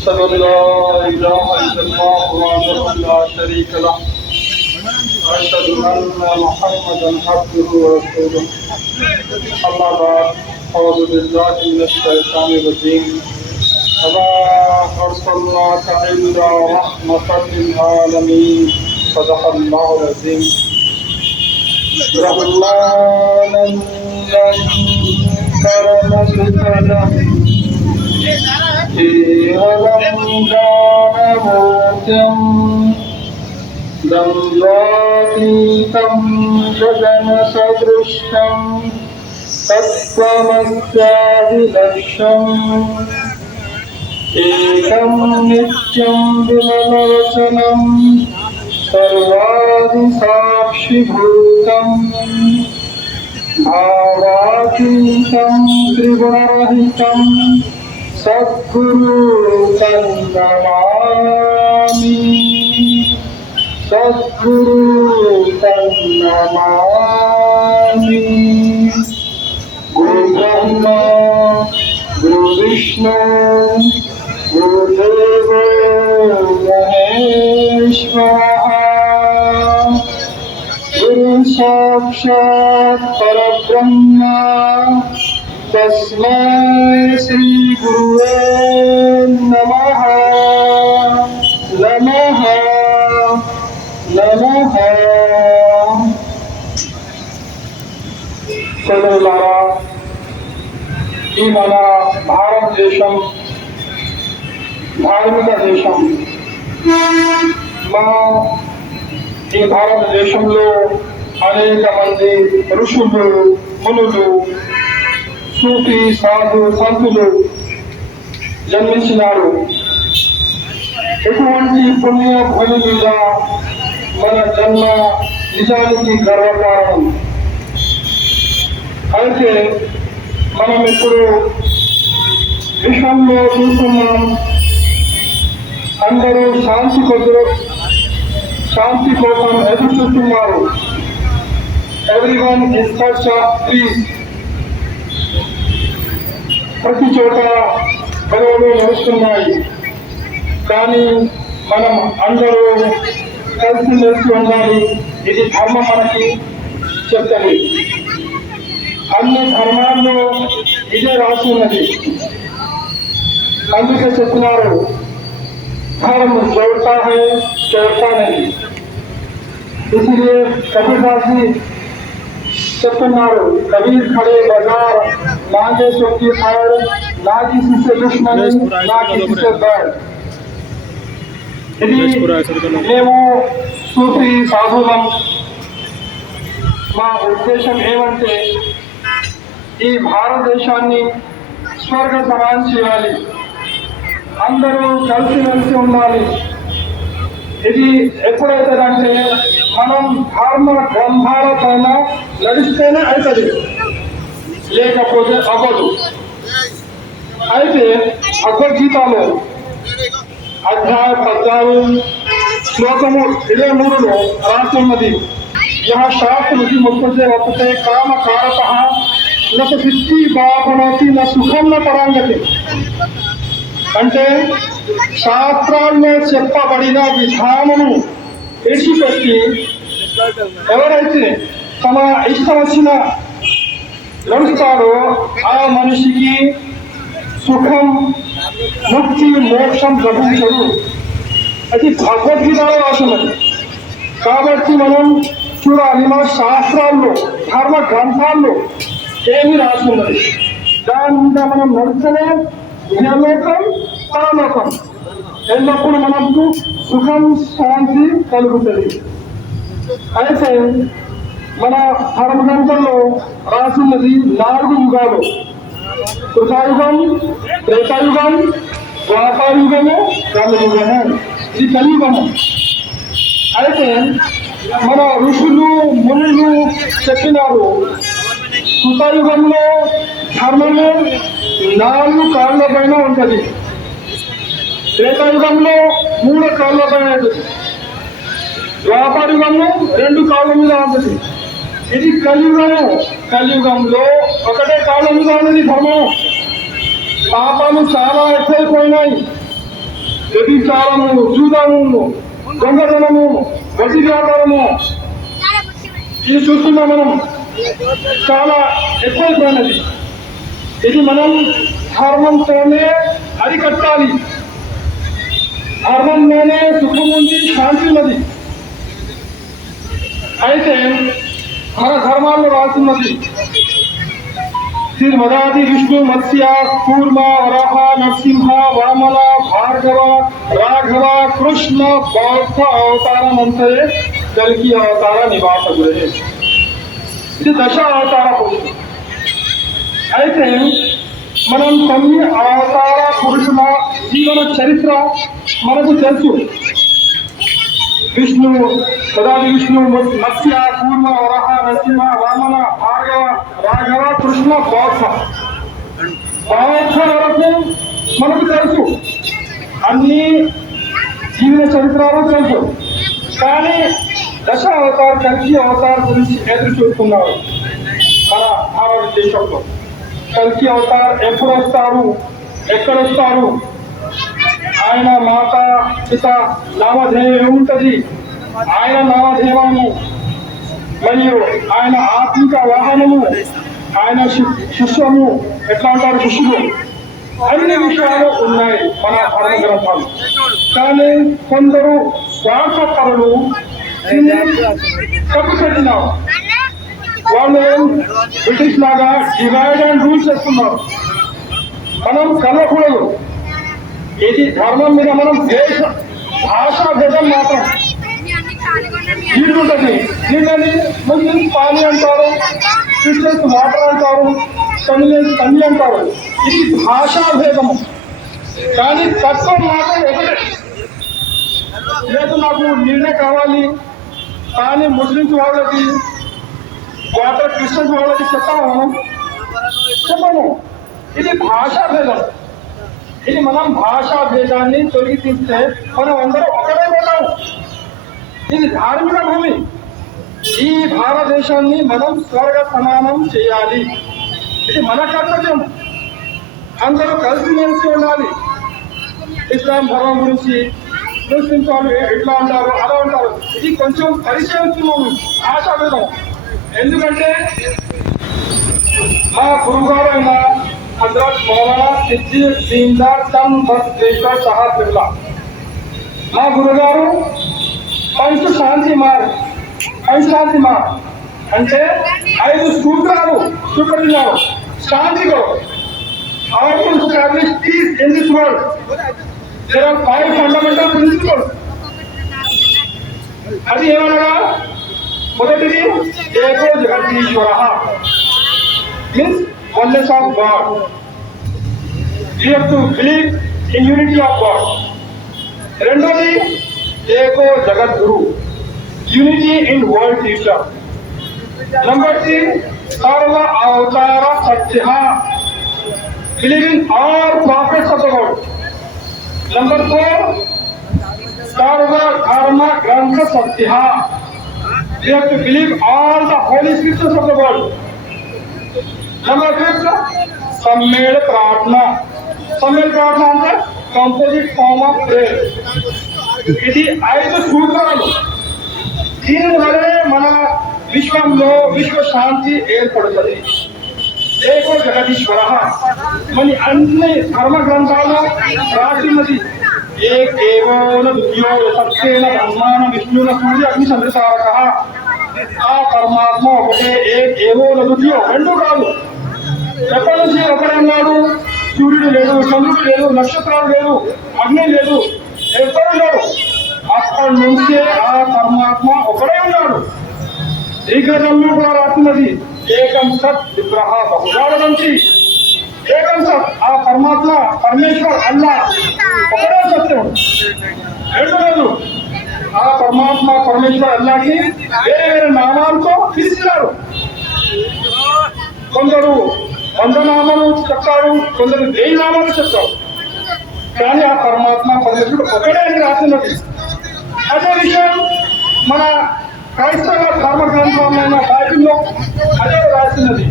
أشهد أن لا إله إلا الله وحده لا شريك له وأشهد أن محمدا عبده ورسوله أما بعد أعوذ بالله من الشيطان الرجيم وما أرسلناك إلا رحمة للعالمين صدق الله العظيم رحمانا كرمتنا ीहलंदानमूर्त्यं दंद्वातीतं गगनसदृशं तत्त्वमस्यादिलक्ष्यम् एकं नित्यं विमलवचनं सर्वादिसाक्षिभूतम् भावातीतं त्रिगुणरहितं सद्गुरु तन्नमामि सद्गुरु तन्नमामि। गुरु ब्रह्मा गुरु विष्णु गुरुदेव महेश्वरः गुरु साक्षात् परब्रह्म तस्मै श्री गुरुवे नमः नमः नमः। సోదరులారా, ఈ మన భారతదేశం ధార్మిక దేశం. మన ఈ భారతదేశంలో అనేక మంది ఋషులు మునులు సూఫీ సాధు సంతులు జన్మించినారు. ఎటువంటి పుణ్య భూమి మీద మన జన్మ నిజానికి గర్వకారణం. అయితే మనం ఇప్పుడు విశ్వంలో చూస్తున్నాం, అందరూ శాంతి కోసం ఎదురు చూస్తున్నారు. Everyone in search of piece. ప్రతి చోట గొడవలు నడుస్తున్నాయి. కానీ మనం అందరూ కలిసిమెలిసి ఉండాలి. ఇది ధర్మం మనకి చెప్తుంది. అన్ని ధర్మాల్లో ఇదే రాసి ఉన్నది. అందుకే చెప్తున్నారు, धर्म जोड़ता है तोड़ता नहीं. इसलिए कबीरदासी చెప్తున్నారు, కబీర్ ఖడే బజార్ నాగే చౌకీ ఫైర్ నా కిసి సే దుష్మని నా కిసి సే बैर. ఇది మేము సూఫీ సాధులం. మా ఉద్దేశం ఏమంటే ఈ భారతదేశాన్ని స్వర్గ సమానం చేయాలి. అందరూ కలిసిమెలిసి ఉండాలి. ఇది ఎప్పుడైతుందంటే మనం ధర్మ గ్రంథాల పైన నడిస్తేనే అవుతుంది, లేకపోతే అవ్వదు. అయితే భగవద్గీతలో అధ్యాయ 14 శ్లోకము 23లో రాస్తున్నది, యహ శాస్త్రముఖి ముఖ్యతే వర్తతే కామ కారతః న సిద్ధి బాపనోతి న సుఖం న పరాంగతి. అంటే శాస్త్రాల్లో చెప్పబడిన విధానము విడిచిపెట్టి ఎవరైతే తమ ఇష్టం వచ్చిన నడుస్తాడో ఆ మనిషికి సుఖం ముక్తి మోక్షం లభించదు. అది భగవద్గీతలో రాసున్నది. కాబట్టి మనం చూడాలి, మన శాస్త్రాల్లో ధర్మ గ్రంథాల్లో ఏమి రాసున్నది. దాని మీద మనం నడిస్తేనే ఇహలోకం పరలోకం ఎల్లప్పుడు మనకు సుఖం శాంతి కలుగుతుంది. అయితే మన ధర్మగ్రంథంలో రాసున్నది 4 యుగాలు: కృతాయుగం, త్రేతాయుగం, ద్వాపరయుగము, కలియుగము. ఇది కలియుగము. అయితే మన ఋషులు మునులు చెప్పినారు, కృతాయుగంలో ధర్మము 4 కాళ్ళ పైన ఉంటుంది, త్రేతాయుగంలో 3 కాళ్ళ పైన ఉంటుంది, ద్వాపరయుగంలో 2 కాళ్ళ మీద ఉంటుంది. ఇది కలియుగము. కలియుగంలో ఒకటే కాళ్ళ మీద ఉన్నది ధర్మం. పాపాలు చాలా ఎక్కువైపోయినాయి. వ్యభిచారము, జూదము, దొంగతనము, వడ్డీ వ్యాపారము ఇది చూస్తున్నాం మనం, చాలా ఎక్కువైపోయినది. ఇది మనం ధర్మంతోనే అరికట్టాలి. ధర్మంలోనే సుఖం ఉంది, శాంతి ఉన్నది. అయితే మన ధర్మాల్లో రాస్తున్నది మదాది విష్ణు మత్స్య కూర్మ వరాహ నరసింహ వామన భార్గవ రాఘవ కృష్ణ బౌద్ధ అవతారం అంతే కల్కి అవతార నివాసకుడే. ఇది దశ అవతార పురుషుడు. అయితే మనం కొన్ని అవతార పురుషుల జీవన చరిత్ర మనకు తెలుసు. విష్ణు సదాది విష్ణు మత్స్య కూర్మ వరహ నరసింహ వామన భార్గవ రాఘవ కృష్ణ బౌద్ధ వరకు మనకు తెలుసు. అన్ని జీవన చరిత్రలు తెలుసు. కానీ దశ అవతార్ కల్కి అవతార్ గురించి ఎదురు చూస్తున్నారు మన భారతదేశంలో. కల్కి అవతార్ ఎప్పుడు వస్తారు, ఎక్కడ వస్తారు, ఆయన మాత పిత నామధేయం ఏముంటది, ఆయన నామధేయము మరియు ఆయన ఆత్మిక వాహనము, ఆయన శిష్యము ఎట్లా అంటారు, శిష్యులు, అన్ని విషయాలు ఉన్నాయి మన ధర్మ గ్రంథాలు. కానీ కొందరు స్వార్థపరులు కప్పుపెట్టినారు. వాళ్ళు బ్రిటిష్ లాగా డివైడ్ అండ్ రూల్ చేస్తున్నారు. మనం కలవకూడదు. ఇది ధర్మం మీద మనం భాషా భేదం మాత్రం ఉంటుంది. దీనిని ముస్లిమ్స్ పానీ అంటారు, క్రిస్టియన్స్ వాటర్ అంటారు, తమిళన్స్ తమిళ అంటారు. ఇది భాషా భేదము. కానీ తత్వం మాత్రం ఒకటే. లేదు నాకు నీళ్ళే కావాలి, కానీ ముస్లిమ్స్ వాళ్ళకి వాటర్ క్రిస్టియన్స్ వాళ్ళకి చెప్పము. ఇది భాషా భేదం. ఇది మనం భాషా భేదాన్ని తొలగి తీస్తే మనం అందరూ ఒకటే పోతాం. ఇది ధార్మిక భూమి. ఈ భారతదేశాన్ని మనం స్వర్గ సమానం చేయాలి. ఇది మన కర్తవ్యం. అందరూ కలిసిమెలిసి ఉండాలి. ఇస్లాం ధర్మం గురించి ముస్లింస్ వాళ్ళు ఎట్లా అంటారు, అలా ఉంటారు. ఇది కొంచెం పరిశీలిస్తున్నాము భాషా భేదం. ఎందుకంటే మా గురుగారు అయిన हजरत मौलाना सिद्दीक दीनदार चंद बसवेश्वर साहब बिरला మా గురుగారు పంచశాంతి మార్గ్ అంటే 5 సూత్రాలు చూపించారు. శాంతిలో how to establish peace in this world. There are 5 fundamental principles. అది ఏమనగా మొదటిది ఏకో జగదీశ్వరః means oneness of God. We have to believe in unity of God. రెండోది ఏకో జగద్గురు, unity in world teacher. Number 3 సర్వ అవతార సత్య, believe in all prophets of the world. Number 4 సర్వ ధర్మ గ్రంథ సత్య, we have to believe all the holy scriptures of the world. Number 5 సమ్మేళ ప్రార్థన. సమ్మేళ ప్రార్థన అంటే కంపోజిట్ ఫార్మ్ ఆఫ్ ప్రేయర్. ఇది 5 సూత్రాలు. దీని వల్లనే మన విశ్వంలో విశ్వ శాంతి ఏర్పడుతుంది. ఏకో జగదీశ్వర మన అన్ని ధర్మ గ్రంథాలు రాసినది. ఏకేవోన ద్వితీయో సత్యేన బ్రహ్మాన విష్ణున సూర్య అగ్ని చంద్రతారక. ఆ పరమాత్మ ఒకటే, ఏకేవోన ద్వితీయో, రెండు కాదు. ఎప్పటి నుంచి ఒకడే ఉన్నాడు? సూర్యుడు లేదు, చంద్రుడు లేదు, నక్షత్రాలు లేదు, అగ్ని లేదు, ఎవ్వరు లేరు. అప్పటి నుంచే ఆ పరమాత్మ ఒకడే ఉన్నాడు. ఈ గ్రంథంలో కూడా రాస్తున్నది ఏకం సత్ విగ్రహ బహుళాడంతి. ఏకం సత్, ఆ పరమాత్మ పరమేశ్వర్ అల్లా ఒకడే సత్యం, రెండు లేదు. ఆ పరమాత్మ పరమేశ్వర్ అల్లాకి వేరే వేరే నామాలతో పిలిచినారు. కొందరు 100 నామాలు చెప్తారు, కొందరు 1000 నామాలు చెప్తారు. కానీ ఆ పరమాత్మ పరమేశ్వరుడు ఒకడే అని రాస్తున్నది. అదే విషయం మన క్రైస్తవ ధర్మ గ్రంథమైన బైబిల్లో అదే రాసినది.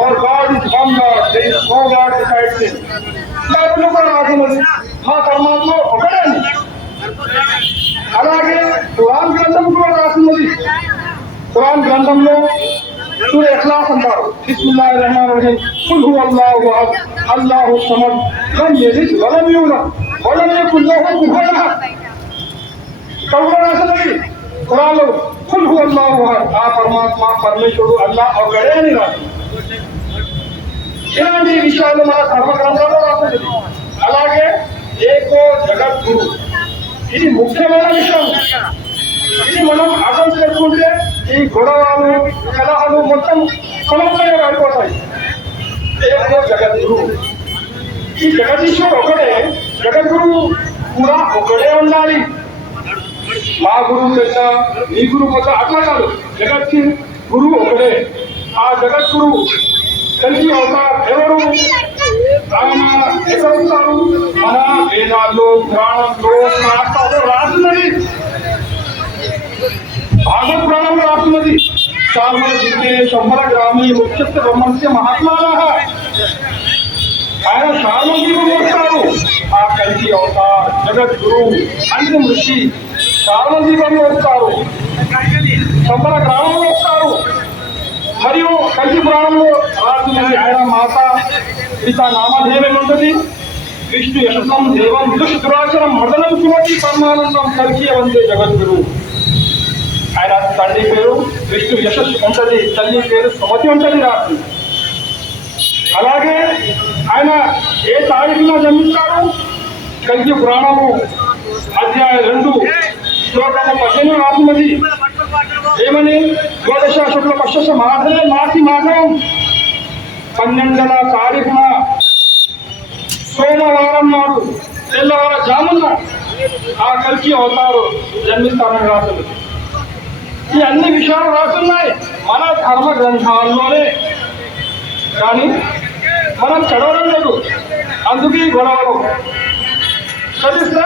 Our God is one God, there is no God besides Him. బైబిల్లో కూడా రాసినది మా పరమాత్మ ఖురాన్ గ్రంథంలో సూర ఇఖ్లాస్ అంటారు, బిస్మిల్లాహిర్ రహమానిర్ రహీం, ఖుల్ హువల్లాహు అహద్ అల్లాహు సమద్ లం యలిద్ వలం యూలద్ వలం యకుల్ లహు కుఫువన్ అహద్. కౌలు రాసినది ఖురాన్లో ఖుల్ హువల్లాహు అహద్, ఆ పరమాత్మ పరమేశ్వరుడు అల్లాహ్ ఒకడే అని రాసింది. ఇలాంటి విషయాలు మన ధర్మ గ్రంథాల్లో రాసింది. అలాగే ఏకో జగద్గురు, ఇది ముఖ్యమైన విషయం. ఇది మనం అర్థం చేసుకుంటే ఈ గొడవలు కలహాలు మొత్తం సమన్వయంగా అయిపోతాయి. ఏకో జగద్గురు, ఈ జగదీశ్వరుడు ఒకడే, జగద్గురువు కూడా ఒకడే ఉండాలి. మా గురువు పెద్ద, మీ గురువు పెద్ద అట్లా కాదు, జగత్కి గురువు ఒకడే. ఆ జగద్గురువు కలిసి అవుతారు. ఎవరు ఆయన ఎక్కడవుతారు? మన వేదాల్లో పురాణంలో శాస్త్రాల్లో రాస్తున్నది, భాగవత పురాణంలో రాస్తున్నది. చార్మల జిల్ಲೆ శంబల గ్రామీ ముఖ్యస్థ బ్రహ్మస్య మహాత్మానః, ఆయన చార్మలు వస్తారు. ఆ కలిసి అవుతారు జగద్గురు అంతిమ ఋషి చార్మల దీపంలో వస్తారు, శంబల గ్రామంలో వస్తారు. మరియు కలిసి పురాణంలో రాస్తున్నది ఆయన మాత పిత నామధేయం ఉంటుంది. విష్ణు యశస్వం దేవం దుష్దురాచరం మదనం సుమతి పరమానందం కలిసి వందే జగద్గురు. ఆయన తండ్రి పేరు విష్ణు యశస్సు ఉంటుంది, తల్లి పేరు సుమతి ఉంటుంది రాస్తుంది. అలాగే ఆయన ఏ తారీఖున జన్మిస్తారు? కలిసి పురాణము అధ్యాయం 2 శ్లోకము 15 రాస్తున్నది. ఏమని? ద్వాదశ శుక్ల పక్ష మాఘే మాసి మాఘం 12వ తారీఖున సోమవారం నాడు తెల్లవార జామున ఆ కలిసి అవతారు జన్మిస్తారని రాసులు. ఈ అన్ని విషయాలు రాస్తున్నాయి మన ధర్మ గ్రంథాల్లోనే, కానీ మనం చదవడం లేదు. అందుకే గొడవలు చదివిస్తే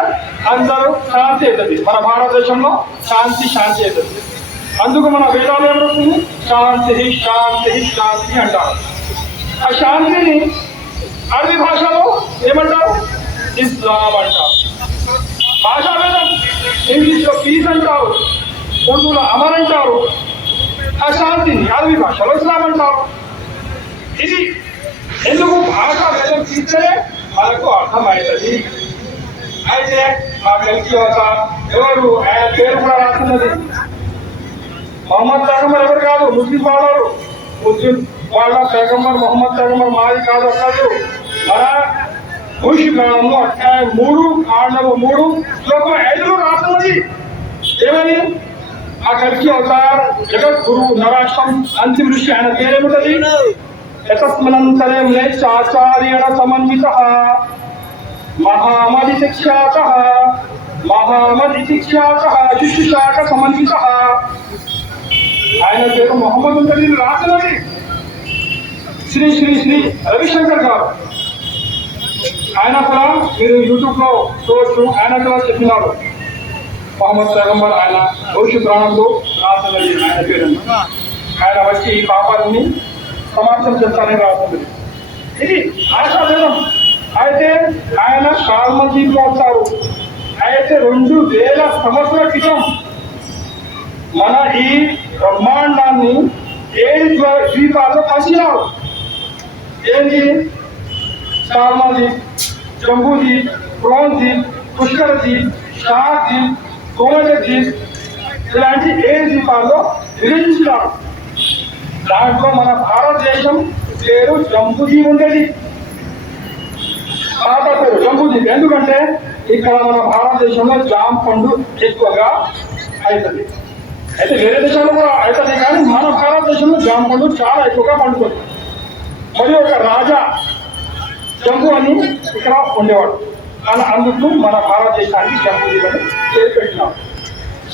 అందరూ శాంతి అవుతుంది. మన భారతదేశంలో శాంతి అవుతుంది. అందుకు మన వేదాలు ఏమవుతుంది? శాంతి శాంతి శాంతి అంటారు. ఆ శాంతిని అరబీ భాషలో ఏమంటారు? ఇస్లాం అంటారు. భాషా వేదం ఇంగ్లీష్లో పీస్ అంటారు, ఉర్దూలో అమర్ అంటారు. ఆ శాంతిని అరబీ భాషలో ఇస్లాం అంటారు. ఇది ఎందుకు? భాషా వేదం తీస్తే మనకు అర్థమవుతుంది. అయితే మా కలిసి ఎవరు? ఆయన పేరు కూడా రాస్తున్నది. మొహమ్మద్ पैगंबर ఎవరు కాదు, ముస్లిం వాళ్ళు. ముస్లిం వాళ్ళ पैगंबर మొహమ్మద్ पैगंबर మాది కాదు. అసలు మన భూషికాండము అధ్యాయం 3 కాండము 3 శ్లోకం 5లో రాస్తున్నది. ఏమని? ఆ కలిసి అవతార్ జగద్గురు నరాష్టం అంతిమ ఋషి, ఆయన పేరేమిటది? యతస్మనంతరం నేచాచార్యణ సమన్వితః మహామది శిక్షాకః మహామది శిక్షాకః శిష్యుశాఖ సమన్వితః. ఆయన పేరు మొహమ్మద్ ఉంటుంది రాస్తున్నది. శ్రీ శ్రీ శ్రీ రవిశంకర్ గారు, ఆయన కూడా మీరు యూట్యూబ్ లో చూడొచ్చు. ఆయన కూడా చెప్పినారు మొహమ్మద్ पैगंबर ఆయన భవిష్యత్ ప్రాణంలో రాస్తున్నది ఆయన పేరు. ఆయన వచ్చి ఈ పాపాలని సమాప్తం చేస్తారని రాస్తుంది. ఇది ఆశాభేదం. అయితే ఆయన కాల్మజీలో వస్తారు. అయితే 2000 సంవత్సరాల క్రితం మన ఈ బ్రహ్మాండాన్ని 7 ద్వీపాల్లో పంచినారు. ఏంటి? కాల్మజీప్, జంబూదీప్, బ్రోన్జీప్, పుష్కరదీప్, షార్దీప్, గోమజీప్, ఇలాంటి 7 ద్వీపాల్లో విభజించినారు. దాంట్లో మన భారతదేశం పేరు జంబూదీప్ ఉండేది. పాత పేరు జంబూదీప్. ఎందుకంటే ఇక్కడ మన భారతదేశంలో జామ పండు ఎక్కువగా అవుతుంది. అయితే వేరే దేశాలు కూడా అవుతుంది, కానీ మన భారతదేశంలో జామ పండు చాలా ఎక్కువగా పండుతుంది. మరియు ఒక రాజా జంబు అని ఇక్కడ ఉండేవాడు. కానీ అందుకు మన భారతదేశానికి జంబూదీప్ అని పేరు పెట్టినాం.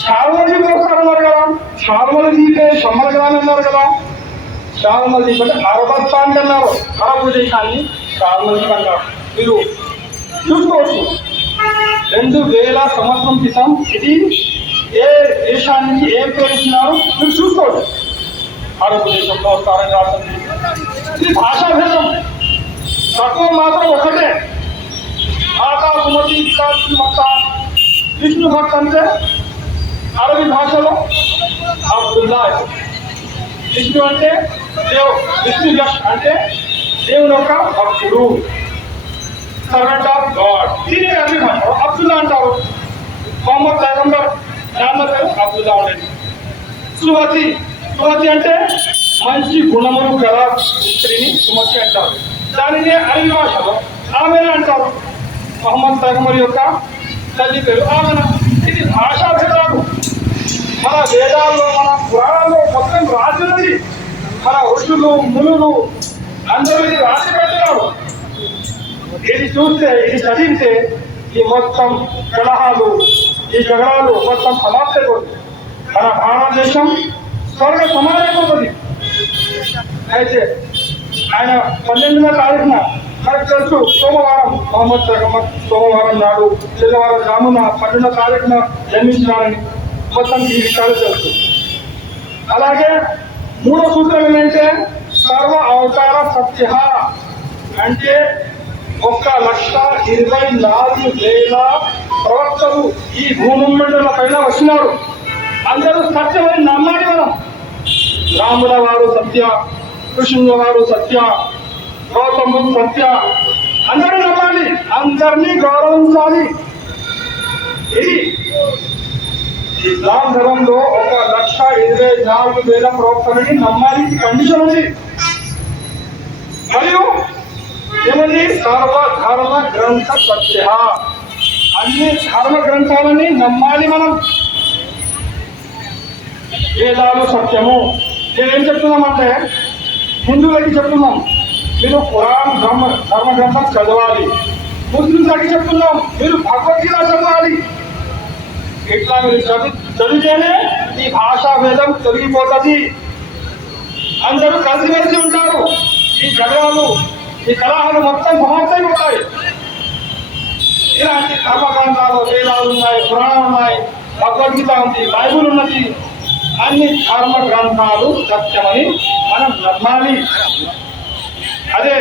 చార్మల వస్తారన్నారు కదా, చార్మల దీపే శంబల గ్రామం అన్నారు కదా. చార్మల దీప్ అంటే అరబత్తాన్ని అన్నారు. అరబ్ దేశాన్ని చార్మల దీప్ అంటారు. మీరు చూసుకోవచ్చు 2000 సంవత్సరం క్రితం ఇది ఏ దేశానికి ఏం పేరు ఇచ్చినారు మీరు చూసుకోవచ్చు. అరబ్ దేశంలో వస్తారని రాస్తుంది. ఇది భాషా భేదం. తక్కువ మాత్రం ఒకటే. మాతా సుమతి వికాస్ మత విష్ణు భక్త్ అంటే అరబీ భాషలో అబ్దుల్లా. విష్ణు అంటే విష్ణు జస్ట్ అంటే దేవుని యొక్క భక్తుడు, సర్వెంట్ ఆఫ్ గాడ్. దీని అరబీ భాషలో అబ్దుల్లా అంటారు. మొహమ్మద్ పైగంబర్ నాన్న పేరు అబ్దుల్లా ఉండేది. సుమతి, సుమతి అంటే మంచి గుణములు గల స్త్రీని సుమతి అంటారు. దానిని అరబీ భాషలో ఆమెన అంటారు. మొహమ్మద్ పైగంబర్ యొక్క తల్లి పేరు ఆమెన. ఇది భాషా భేదాలు. మన వేదాల్లో మన పురాణాల్లో మొత్తం రాసి ఉన్నది. మన ఋషులు మునులు అందరూ ఇది రాసి పెట్టినారు. ఇది చూస్తే ఇది చదివితే ఈ మొత్తం కలహాలు ఈ జగడాలు మొత్తం సమాప్తమైపోతుంది. మన భారతదేశం స్వర్గ సమానమైపోతుంది. అయితే ఆయన 12వ తారీఖున మనకు తెలుసు సోమవారం మొహమ్మద్ పైగంబర్ సోమవారం నాడు శనివారం రామున 12వ తారీఖున జన్మించినారని మొత్తం ఈ విషయాలు తెలుసు. అలాగే మూడో సూత్రం ఏంటంటే సర్వ అవతార సత్య అంటే 1,24,000 ప్రవక్తలు ఈ భూమండల పైన వచ్చినారు. అందరూ సత్యమని నమ్మాలి. మనం రాముల వారు సత్య, కృష్ణుల వారు సత్య, గౌతముడు సత్య, అందరూ నమ్మాలి, అందరినీ గౌరవించాలి. ఇది ఇస్లాం ధర్మంలో 1,24,000 ప్రవక్తలని నమ్మాలి కండిషన్ ఉంది. మరియు ఏమని సర్వధర్మ గ్రంథ సత్య, అన్ని ధర్మ గ్రంథాలని నమ్మాలి మనం. వేదాలు సత్యము. నేనేం చెప్తున్నామంటే హిందువులకి చెప్తున్నాం మీరు ఖురాన్ ధర్మ గ్రంథం చదవాలి. ముస్లింలకి చెప్తున్నాం మీరు భగవద్గీత చదవాలి. ఇట్లా మీరు చదివితేనే ఈ భాషా భేదం తొలగిపోతుంది. అందరూ కలిసిమెలిసి ఉంటారు. ఈ జగడాలు ఈ కలహాలు మొత్తం సమాప్తమైపోతాయి. ఇలాంటి కర్మకాండాలు వేదాలు ఉన్నాయి, పురాణాలు ఉన్నాయి, భగవద్గీత ఉంది, బైబుల్ ఉన్నది. అన్ని ధర్మ గ్రంథాలు సత్యమని మనం నమ్మాలి. అదే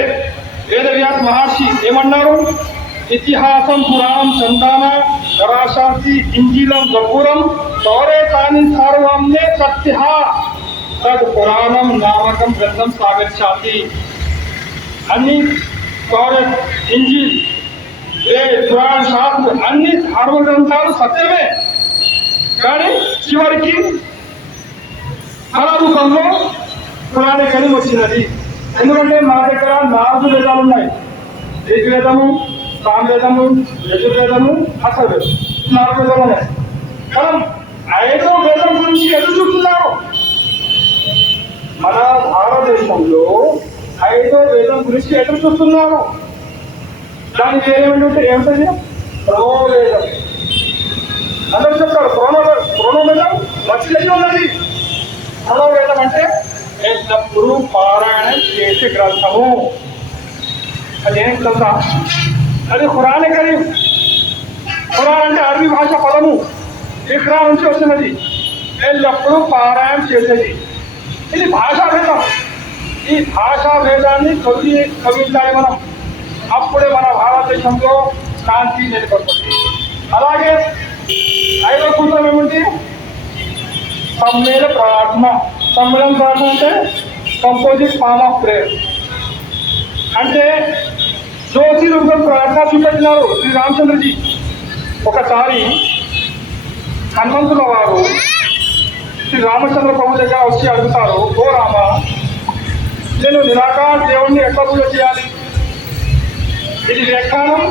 వేదవ్యాస మహర్షి ఏమన్నారు? ఇతిహాసం పురాణం చందాన గరాశాస్తి ఇంజీలం జబూరం తౌరేతాని సర్వంనే సత్య తద్ పురాణం నామకం గ్రంథం సాగచ్చాతి. అన్ని తౌరేత్, ఇంజీల్, పురాణ శాస్త్రం అన్ని ధర్మ గ్రంథాలు సత్యమే. కానీ చివరికి మన రూపంలో పురాణికని వచ్చినది. ఎందుకంటే మన దగ్గర 4 వేదాలు ఉన్నాయి. ఋగ్వేదము, సామవేదము, యజుర్వేదము, అథర్వవేదం, 4 వేదాలు ఉన్నాయి. మనం 5వ వేదం గురించి ఎదురు చూస్తున్నాము. మన భారతదేశంలో 5వ వేదం గురించి ఎదురు చూస్తున్నాము. దానికి ఏమిటంటే ఏమిటది? ప్రణవవేదం. అందరూ చెప్తారు ప్రణవవేదం వచ్చినది ఉన్నది. ప్రణవవేదం అంటే ఎల్లప్పుడూ పారాయణ చేసే గ్రంథము. అదేం తెలుసా? అది ఖురానే కరీం. ఖురాన్ అంటే అరబీ భాష పదము, ఇఖ్రా నుంచి వచ్చినది. ఎల్లప్పుడూ పారాయణ చేసేది. ఇది భాషా భేదం. ఈ భాషా భేదాన్ని తొలగించాలి మనం. అప్పుడే మన భారతదేశంలో శాంతి నెలకొల్పుతుంది. అలాగే 5వ సూత్రం ఏమిటి? సమ్మేళ ప్రార్థన. సమ్మేళన ప్రార్థన అంటే కంపోజిట్ ఫార్మ్ ఆఫ్ ప్రేయర్. అంటే జ్యోతి రూపం ప్రార్థన చూపెట్టినారు శ్రీ రామచంద్రజీ. ఒకసారి హనుమంతుల వారు శ్రీ రామచంద్ర ప్రభు దగ్గర వచ్చి అడుగుతారు, ఓ రామ, నేను నిరాకార దేవుణ్ణి ఎట్లా పూజ చేయాలి? ఇది వ్యాఖ్యానం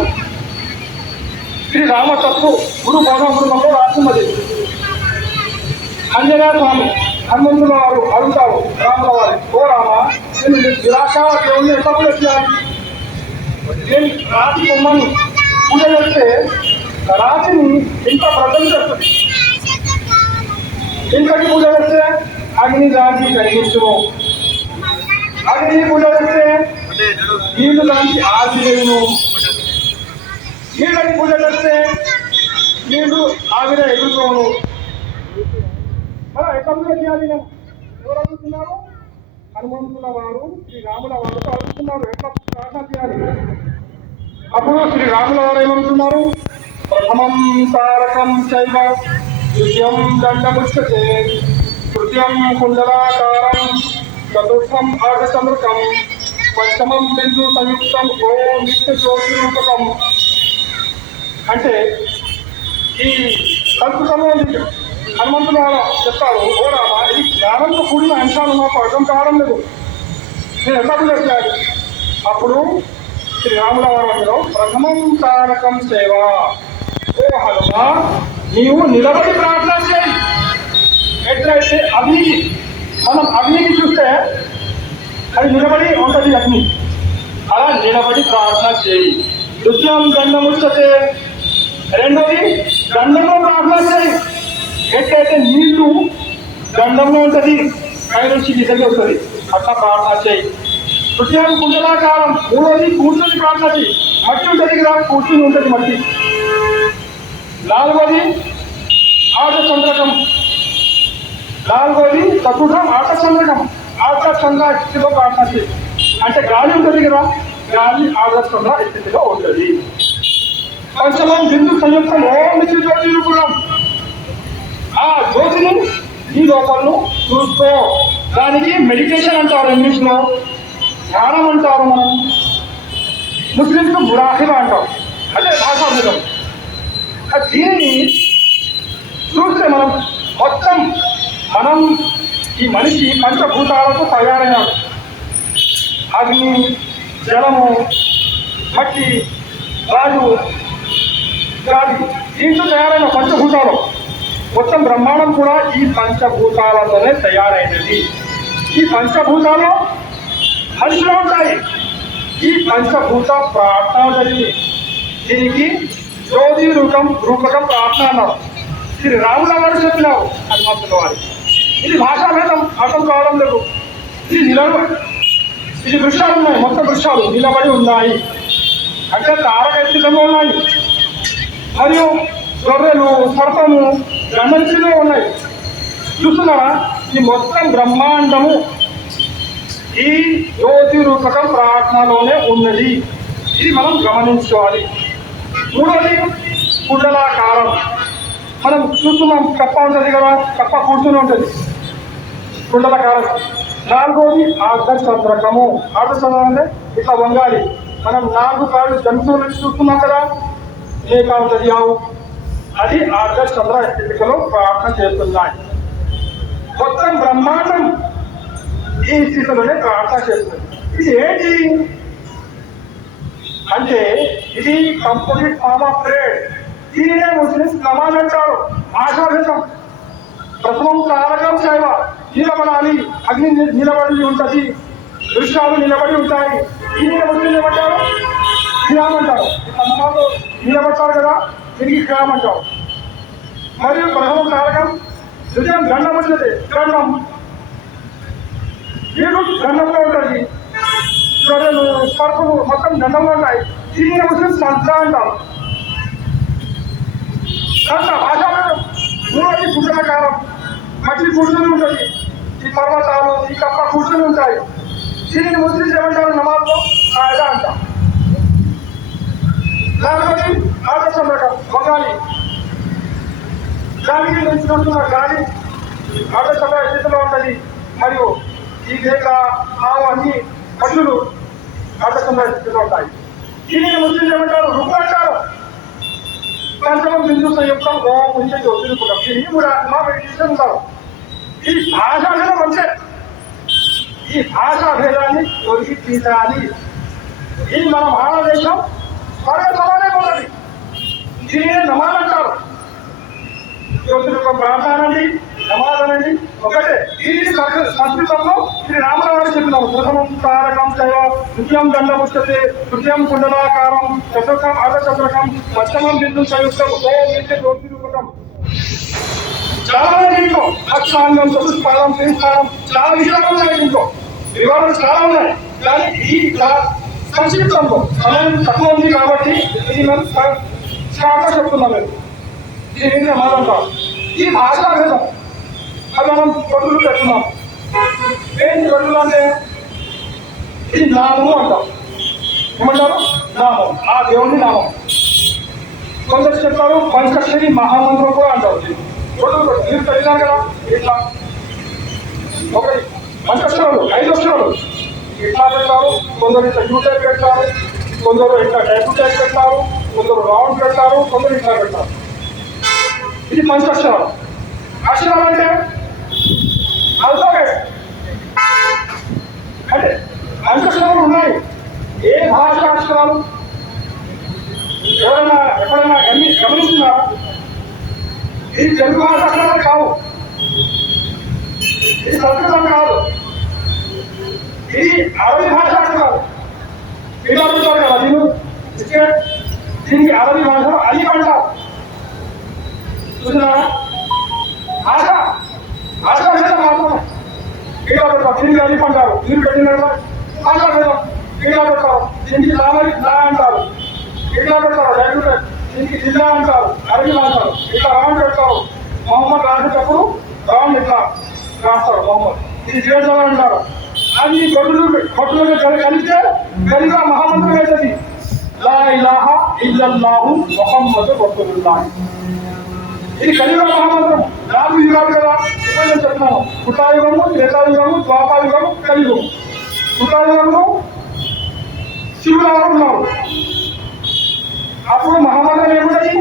శ్రీ రామతత్వ గురు బోధమృతంలో రాస్తున్నది. ఆంజనేయ స్వామి హనుమంతుల వారు అడుగుతారు రాముల వారి, ఓ రామ, నేను నిరాకార దేవుణ్ణి ఎట్లా పూజ చేయాలి? నేను రాతి బొమ్మను పూజ చేస్తే రాతిని ఇంత వ్రతం చేస్తుంది, ఇంతటి పూజ చేస్తే అగ్ని దానికి కలిగించును, అగ్ని పూజ చేస్తే నీళ్లు దానికి ఆవిరేను, నీళ్ళని పూజ చేస్తే నీళ్లు ఆవిర ఎదుర్కోను. మరి ఎట్లా పూజ చేయాలి? నేను ఎవరు అడుగుతున్నారు? హనుమంతుల వారు శ్రీ రాముల వారితో అడుగుతున్నారు ఎట్లా ప్రార్థన చేయాలి. అప్పుడు శ్రీ రాముల వారు ఏమనుకున్నారు? ప్రథమం తారకం చైవ ద్వితీయం దండముచ్యతే తృతీయం కుండలాకారం చతుర్థం ఆర్ధచంద్రకం పంచమం బిందు సంయుక్తం ఓం నిత్య జ్యోతి రూపకం. అంటే ఈ సంస్కృతంలో హనుమంతుడు చెప్తారు, ఓ రామ ఇది జ్ఞానంతో కూడిన అంశాలు నాకు అర్థం కావడం లేదు, నేను ఎట్లా చెప్పాను. అప్పుడు శ్రీరాముల వారిలో ప్రథమం తారకం సేవ. ఓ హనుమ నీవు నిలబడి ప్రార్థన చేయి. ఎట్లయితే అగ్నికి మనం అగ్నికి చూస్తే అది నిలబడి ఉంటుంది అగ్ని, అలా నిలబడి ప్రార్థన చేయి. నృత్యం దండముచ్చతే. రెండోది దండంలో ప్రార్థన చేయి. ఎట్లయితే నీళ్లు దండంలో ఉంటుంది, పై నుంచి దిశగా వస్తుంది, అట్లా ప్రార్థన చేయి. నృత్యం కుండలాకారం. మూడోది కూర్చొని ప్రార్థన చేయి. మట్టి ఉంటుంది కదా, కూర్చుని ఉంటుంది మట్టి. నాలుగోది ఆర్ధచంద్రకం. నాలుగోది చతుర్థం ఆర్ధచంద్రకం. ఆర్ధచంద్ర స్థితిలో ప్రార్థన చేయి. అంటే గాలి ఉంటుంది కదా, గాలి ఆర్ధచంద్ర స్థితిలో ఉంటుంది. పంచమం బిందు సంయుక్తం ఓం నిత్య జ్యోతి రూపకం. ఆ జ్యోతిని ఈ లోపలను చూస్తూ, దానికి మెడిటేషన్ అంటారు, ఇంగ్లీష్లో ధ్యానం అంటారు, మనం ముస్లింస్ మురాహిబ అంటారు, అదే భాషాభేదం. దీనిని చూస్తే మనం ఈ మనిషి పంచభూతాలతో తయారైనాడు. అగ్ని, జలము, మట్టి, రాజు, గాలి, దీంతో తయారైన పంచభూతాలు. మొత్తం బ్రహ్మాండం కూడా ఈ పంచభూతాలతోనే తయారైనది. ఈ పంచభూతాలు మనుషులు ఉంటాయి. ఈ పంచభూత ప్రార్థన జరిగింది. దీనికి జ్యోతి రూపకం ప్రార్థన అన్నారు. శ్రీరాముల వారు చెప్పినారు హనుమంతుల వారి. ఇది భాషాభేదం, అర్థం కావడం లేదు. ఇది వృక్షాలు ఉన్నాయి, మొత్తం వృక్షాలు నిలబడి ఉన్నాయి, అంటే తారకస్థితంలో ఉన్నాయి. మరియు గొర్రెలు, సర్పము గండంలో ఉన్నాయి. చూస్తున్నారా, ఈ మొత్తం బ్రహ్మాండము ఈ జ్యోతి రూపకం ప్రార్థనలోనే ఉన్నది. ఇది మనం గమనించుకోవాలి. మూడోది కుండలాకారం. మనం చూస్తున్నాం, కప్ప ఉంటుంది కదా, కప్ప కూర్చుని ఉంటుంది, కుండలాకారం. నాలుగోది ఆర్ధచంద్రకము. ఆర్ధచంద్రం అంటే ఇట్లా వంగాలి. మనం 4 కాళ్ళు జంతువులు చూస్తున్నాం కదా, మేక ఉంటుంది, ఆవు, అది ఆర్ధచంద్ర స్థితిలో ప్రార్థన చేస్తున్నాయి. మొత్తం బ్రహ్మాండం ఈ స్థితిలోనే ప్రార్థన చేస్తుంది. ఇది ఏంటి అంటే ఇది కంప్లీట్ ఫార్మ్ ఆఫ్ ప్రేయర్. దీనినే ముస్లిమ్స్ నమాజ్ అంటారు, ఆశాభేదం. ప్రథమం తారకం సేవ. నిలబడాలి, అగ్ని నిలబడి ఉంటుంది, వృక్షాలు నిలబడి ఉంటాయి. దీనిని ముస్లింలు ఏమంటారు? ఖియామ్ అంటారు. నమాజ్ నిలబడతారు కదా, దీనికి ఖియామ్ అంటారు. మరియు ప్రథమం తారకం ద్వితీయం గండం ఉంటుంది. గండం వీడు గండంలో ఉంటుంది, గొర్రెలు, సర్పలు మొత్తం గండంలో ఉంటాయి. దీనిని ముస్లిమ్స్ సంత అంటారు. సంత భాషాభేదం. మూడోది కుండలాకారం. మట్టి కూర్చుని ఉంటుంది, ఈ పర్వతాలు, ఈ కప్ప కూర్చుని ఉంటాయి. దీనిని ముస్లింస్ ఏమంటారు? నమాజ్లో కాయదా అంటారు. నాలుగోది ఆర్ధచంద్రకం, వంగాలి. గాలికి నుంచి వస్తున్న గాలి ఆర్ధచంద్ర స్థితిలో ఉంటుంది. మరియు ఈ దేక, ఆవు, అన్ని పశువులు ఆర్ధచంద్ర స్థితిలో ఉంటాయి. దీనిని ముస్లింస్ ఏమంటారు? రుక్కు అంటారు. పంచమం బిందు సంయుక్తం ఓం నిత్య జ్యోతి రూపకం. దీనికి కూడా మా మెడిటేషన్ ఉంటారు. ఈ భాషాభేదం అంతే. ఈ భాషాభేదాన్ని తొలగి తీసాలి. ఇది మన భారతదేశం త్వరగా సమానమైపోతుంది. దీనినే నమాజ్ అంటారు. జ్యోతి రూపం ప్రార్థనండి, నమాజ్ అనండి ఒకటే. దీనిని సంస్కృతంలో శ్రీరాముల వారు చెప్పినారు. ప్రథమం తారకం సేవ, ద్వితీయం దండముచ్చతే, తృతీయం కుండలాకారం, చతుర్థం ఆర్ధచంద్రకం, పంచమం బిందు సంయుక్తం ఓం నిత్య జ్యోతి రూపకం. చాలా దీంట్లో అక్షాంగం, చతుష్పాదం, శ్రీస్థానం, చాలా విషయాలు ఉన్నాయి. దీంట్లో వివరాలు చాలా ఉన్నాయి. కానీ ఈ సంక్షిప్తంలో సమయం తక్కువ ఉంది కాబట్టి ఇది మనం షార్ట్గా చెప్తున్నాం. మేము దీని మాట్లాడతాం. ఈ భాషాభేదం అది మనం పట్టులు పెడుతున్నాం. ఏంటి పట్టులు అంటే ఇది నామము అంటాం. ఏమంటారు? నామం, ఆ దేవుని నామం. కొందరు చెప్తారు పంచాక్షరి మహామంత్రం కూడా అంటారు. పట్టులు మీరు తెలిసినారు కదా, ఇట్లా ఒకటి మంచి అక్షరాలు 5 అక్షరాలు ఇట్లా పెట్టారు, కొందరు ఇట్లా యూ టైప్ పెట్టారు, కొందరు ఇట్లా డైపు టైప్ పెట్టారు, కొందరు రౌండ్ పెట్టారు, కొందరు ఇట్లా పెట్టారు. ఇది మంచి అక్షరాలు. అక్షరాలు అంటే ఆల్ఫాబెట్ అంటే మంచి అక్షరాలు ఉన్నాయి. ఏ భాష అక్షరాలు ఎవరైనా ఎప్పుడైనా గమనిస్తున్నారా? ఇది తెలుగు భాష అక్షరాలు కావు, ఇది సంస్కృతం కాదు, ఇది అరబీ భాష అక్షరాలు. ఇలా ఉంటారు కదా దీనికి అరబీ భాష అలీఫ్ అంటారు. చూసినారా? భాష భాష భేదం మాత్రం ఇలా పెడతారు, దీనికి అలీఫ్ అంటారు. దీనికి పెట్టిన భాష భేదం ఇలా పెడతారు, దీనికి లా అంటారు. ఇట్లా పెడతారు, దీనికి జిల్లా అంటారు, అరబీ అంటారు. ఇట్లా రౌండ్ పెడతారు, మొహమ్మద్ రాసేటప్పుడు రౌండ్ ఇట్లా రాస్తారు మొహమ్మద్. ఇది జీవితంలో అంటారు. అది కొట్టులో కలిస్తే కలిగా మహామంత్రం అవుతుంది. లా ఇలాహా ఇల్లల్లాహు ముహమ్మదు రసూలుల్లాహ్. ఇది కలిగా మహామంత్రం. 4 యుగాలు కదా ఇప్పుడు నేను చెప్తున్నాను. కృతాయుగము, త్రేతాయుగము, ద్వాపరయుగము, కలియుగము. కృతాయుగంలో శివుడు ఎవరు ఉన్నారు? అప్పుడు మహామంత్రం ఏముంటది?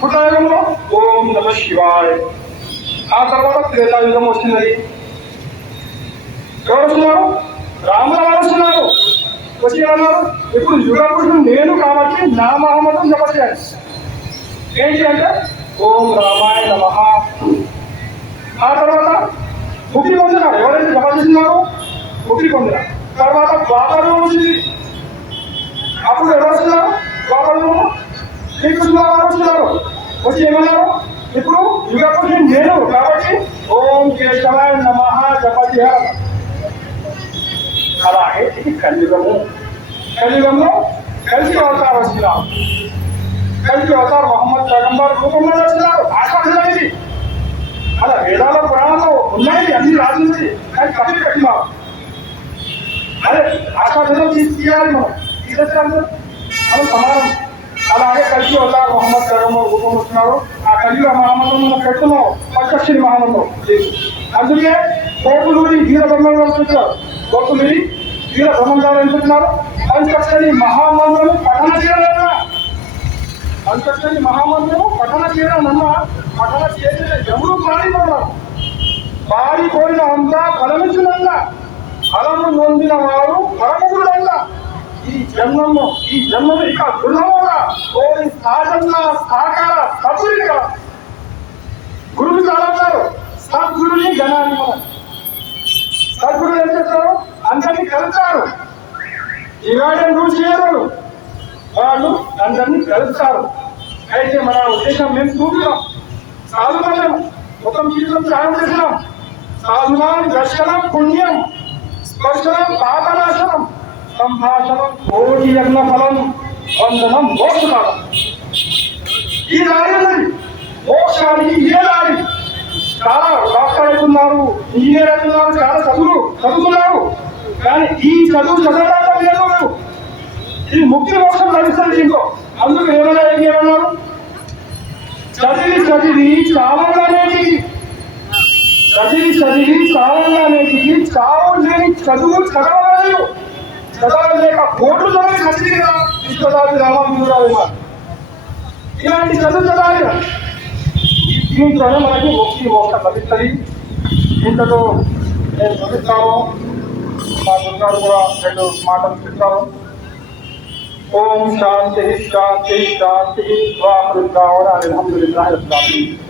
కృతాయుగంలో ఓం నమ శివాయ. ఆ తర్వాత త్రేతాయుగం వచ్చినది. ఎవరు వస్తున్నారు? రాముల వారు వస్తున్నారు. వచ్చి అన్నారు, ఇప్పుడు యుగపురుషుడు నేను కాబట్టి నా మహామంత్రం జపచేయాలి. ఏంటి అంటే ఓం రామాయ నమః. ఆ తర్వాత ముక్తి పొందినారు. ఎవరైతే జప చేస్తున్నారో ముక్తి పొందినారు. తర్వాత ద్వాపరం వచ్చింది. అప్పుడు ఎవరు వస్తున్నారు? ద్వాపరంలో శ్రీకృష్ణ వారు వస్తున్నారు. వచ్చి ఏమన్నారు? ఇప్పుడు యుగపురుషుడు నేను కాబట్టి ఓం కేశవాయ నమః జప చేయాలి. అలాగే ఇది కలియుగము. కలియుగంలో కలిసి అవతారం వచ్చినారు. కలిసి అవతారం మొహమ్మద్ పైగంబర్ రూపంలో వచ్చినారు. ఆశ్వాసమైంది. అలా వేదాల పురాణంలో ఉన్నాయి, అన్ని రాసింది, కానీ కథలు పెట్టినారు. అదే ఆశ్వాసనం తీయాలి మనం, తీసేస్తాను మనం సమానం. అలాగే కలిసి అవతారం మొహమ్మద్ పైగంబర్ రూపంలో వచ్చినారు. ఆ కలియుగ మహామంత్రం మనం పెడుతున్నాం, పంచక్షరి మహామంత్రం. అందుకే కోపులూరి వీర బ్రహ్మంగారు చెప్తారు, కోపులూరి వీర బ్రహ్మంగారు ఏం చెప్తున్నారు? పంచక్షరి మహామంత్రము పఠన చేయాలన్నా, పంచక్షరి మహామంత్రము పఠన చేయాలన్నా, పఠన చేసిన ఎవరు పాడిపోవడం, పాడిపోయిన అంతా ఫలమిచ్చునన్నా, ఫలము నొందిన వారు పరముగుడంగా. ఈ జన్మము ఇక గుణముగా కోరి సాధన సాకార సద్గురిగా. గురువు కాలంటారు సద్గురుని గణాన్ని. మనం సద్గురులు ఏం చేస్తారు? అందరినీ కలుస్తారు. ఇవాళ రూల్ చేయరు, వాళ్ళు అందరినీ కలుస్తారు. అయితే మన ఉద్దేశం మేము చూపినాం, సాధుమలేము, మొత్తం జీవితం త్యాగం చేసినాం. సాధునాం దర్శనం పుణ్యం, స్పర్శనం పాపనాశనం, సంభాషణం కోటి యజ్ఞ ఫలం, వందనం మోక్షకాలం. ఈ దారి ఉన్నది మోక్షానికి. ఇదే దారి. చాలా డాక్టర్ అవుతున్నారు, ఇంజనీర్ అవుతున్నారు, చాలా చదువుతున్నారు. కానీ ఈ చదువు చదవడానికి లేదు. ఇది ముక్తి మోక్షం లభిస్తుంది దీంట్లో. అందుకు ఏమన్నారు? చదివి చావగానేటికి, చావు లేని చదువు చదవలేదు. చదవలేక కోట్లు చదివి చదివి విశ్వదాది రామానుజరావు ఇలాంటి చదువు చదవాలి. దీంట్లోనే మనకి ముక్తి మోక్షం లభిస్తుంది. ఇంతలో నేను చదువుతాను. మా గురుగారు కూడా 2 మాటలు చెప్తారు. ఓం శాంతి శాంతి శాంతి. అల్హమ్దులిల్లాహి రబ్బిల్ ఆలమీన్.